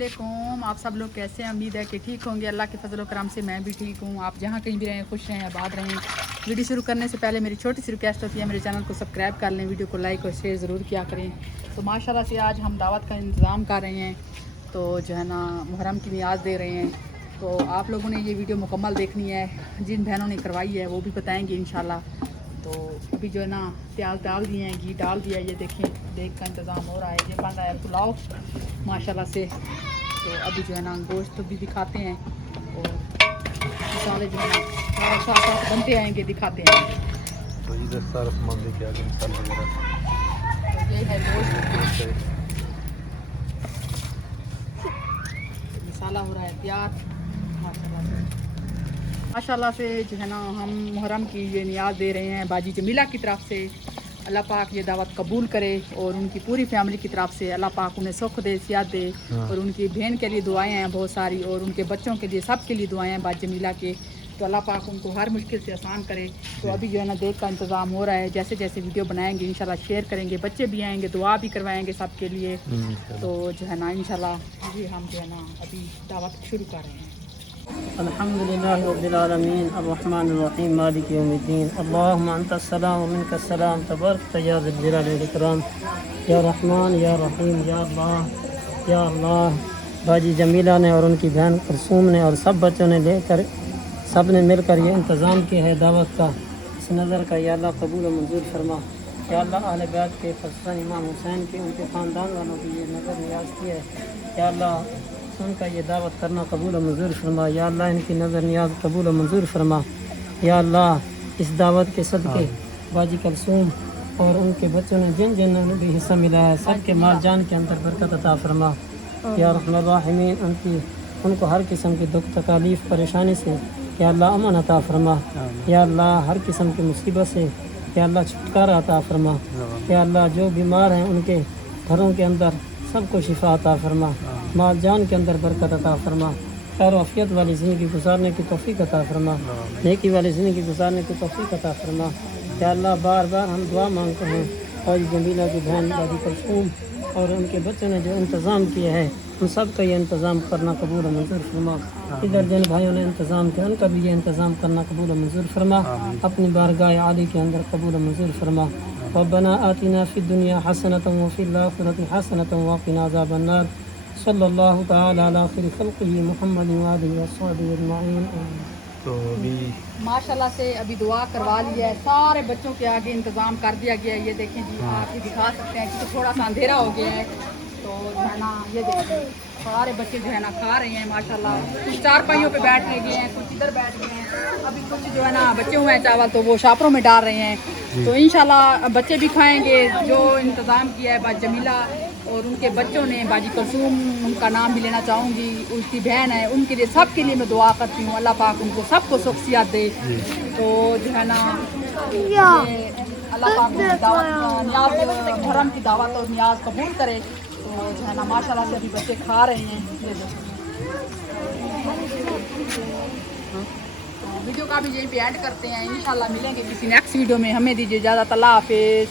वालेकुम। आप सब लोग कैसे हैं? उम्मीद है कि ठीक होंगे। अल्लाह के फजल करम से मैं भी ठीक हूँ। आप जहाँ कहीं भी रहें खुश रहें, आबाद रहें। वीडियो शुरू करने से पहले मेरी छोटी सी रिक्वेस्ट होती है, मेरे चैनल को सब्सक्राइब कर लें, वीडियो को लाइक और शेयर ज़रूर किया करें। तो माशाल्लाह से आज हम दावत का इंतज़ाम कर रहे हैं, तो जो है ना मुहर्रम की मियाद दे रहे हैं। तो आप लोगों ने ये वीडियो मुकम्मल देखनी है, जिन बहनों ने करवाई है वो भी बताएँगे इंशाल्लाह। तो अभी जो है ना प्याज डाल दिए हैं, घी डाल दिया है, ये देखें देख का इंतज़ाम हो रहा है। ये बन रहा है पुलाव माशाल्लाह से। तो अभी जो है ना गोश्त भी दिखाते हैं और मसाले जो है ना साथ साथ बनते आएंगे, दिखाते हैं। तो इधर सारा सामान लेके आ गए, मसाले वगैरह। तो ये है गोश्त, मसाला हो रहा है तैयार माशाल्लाह से जो है ना हम मुहर्रम की ये नियाज़ दे रहे हैं बाजी जमीला की तरफ से। अल्लाह पाक ये दावत कबूल करे और उनकी पूरी फैमिली की तरफ से अल्लाह पाक उन्हें सुख दे, सियात दे। और उनकी बहन के लिए दुआएं हैं बहुत सारी, और उनके बच्चों के लिए, सब के लिए दुआएं हैं बाजी जमीला के। तो अल्लाह पाक उनको हर मुश्किल से आसान करे। तो अभी जो है ना देख का इंतज़ाम हो रहा है, जैसे जैसे वीडियो बनाएंगे इंशाल्लाह शेयर करेंगे, बच्चे भी आएंगे, दुआ भी करवाएंगे सब के लिए। तो जो है ना इंशाल्लाह जी हम जो है ना अभी दावत शुरू कर रहे हैं। अल्हम्दुलिल्लाहि रब्बिल आलमीन अर्रहमानिर रहीम मालिकि यौमिद्दीन अल्लाहुम्मा अंतस्सलाम व मिनकस सलाम तबारकत या ज़ल जलाली वल इकराम या रहमान या रहीम या अल्लाह। बाजी जमीला ने और उनकी बहन कुलसूम ने और सब बच्चों ने लेकर सब ने मिलकर ये इंतज़ाम किया है दावत का, इस नज़र का या अल्लाह कबूल व मंजूर फरमा। या अल्लाह अहले बैत के ख़ासतन इमाम हुसैन के, उनके ख़ानदान वालों की ये नज़र नियाज़ की है। या अल्लाह उनका ये दावत करना कबूल व मंजूर फरमा। या अल्लाह इनकी नज़र नियाज कबूल व मंजूर फरमा। या अल्लाह इस दावत के सदक़े बाजी कुलसूम और उनके बच्चों ने जिन जिन ने भी हिस्सा मिला है सब के माल जान के अंदर बरकत अता फरमा। या रहमान राहिमीन उनको हर किस्म की दुख तकालीफ परेशानी से या अल्लाह अमन अता फरमा। या अल्लाह हर किस्म की मुसीबत से या अल्लाह छुटकारा अता फरमा। या अल्लाह जो बीमार हैं उनके घरों के अंदर सबको शिफा अता फरमा, माल जान के अंदर बरकत अता फरमा, खैर आफियत वाली ज़िंदगी गुजारने की तौफीक अता फरमा, नेकी वाली ज़िंदगी गुजारने की तौफीक अता फरमा। या अल्लाह बार बार हम दुआ मांगते हैं बाजी जमीला की बहन बाजी कुलसूम और उनके बच्चों ने जो इंतज़ाम किया है उन सब का ये इंतज़ाम करना कबूल व मंजूर फरमा। इधर जिन भाइयों ने इंतज़ाम किया उनका भी ये इंतज़ाम करना कबूल व मंजूर फरमा, अपनी बारगाह आली के अंदर कबूल व मंजूर फरमा। रब्बना आतिना फिद दुनिया हसनतन व फिल आखिरति हसनतन व क़िना अज़ाबन नार। सल्लल्लाहु तआला अला खैरि खल्क़िही मुहम्मद व आलिहि व सहबिही अजमईन। तो अभी माशाल्लाह से अभी दुआ करवा लिया है, सारे बच्चों के आगे इंतज़ाम कर दिया गया है। ये देखें जी, आप ही दिखा सकते हैं क्योंकि थोड़ा सा अंधेरा हो गया है। तो जो है ना ये देखें सारे बच्चे जो है ना खा रहे हैं माशाल्लाह। कुछ चारपाइयों पे बैठ गए हैं, कुछ इधर बैठ गए हैं। अभी कुछ जो है ना बच्चे हुए हैं चावल तो वो शापरों में डाल रहे हैं। तो इंशाल्लाह बच्चे भी खाएंगे। जो इंतज़ाम किया है बाजी जमीला और उनके बच्चों ने, बाजी कुलसूम उनका नाम भी लेना चाहूँगी, उसकी बहन है, उनके लिए सब के लिए मैं दुआ करती हूँ अल्लाह पाक उनको सबको सुखसियत दे। तो जो है ना अल्लाह पाक न्याज मुहर्रम की दावत और न्याज कबूल करे। तो जो है ना माशाल्लाह से अभी बच्चे खा रहे हैं। वीडियो का भी यहीं पे ऐड करते हैं, इंशाल्लाह मिलेंगे किसी नेक्स्ट वीडियो में। हमें दीजिए इजाज़त, अल्लाह हाफिज़।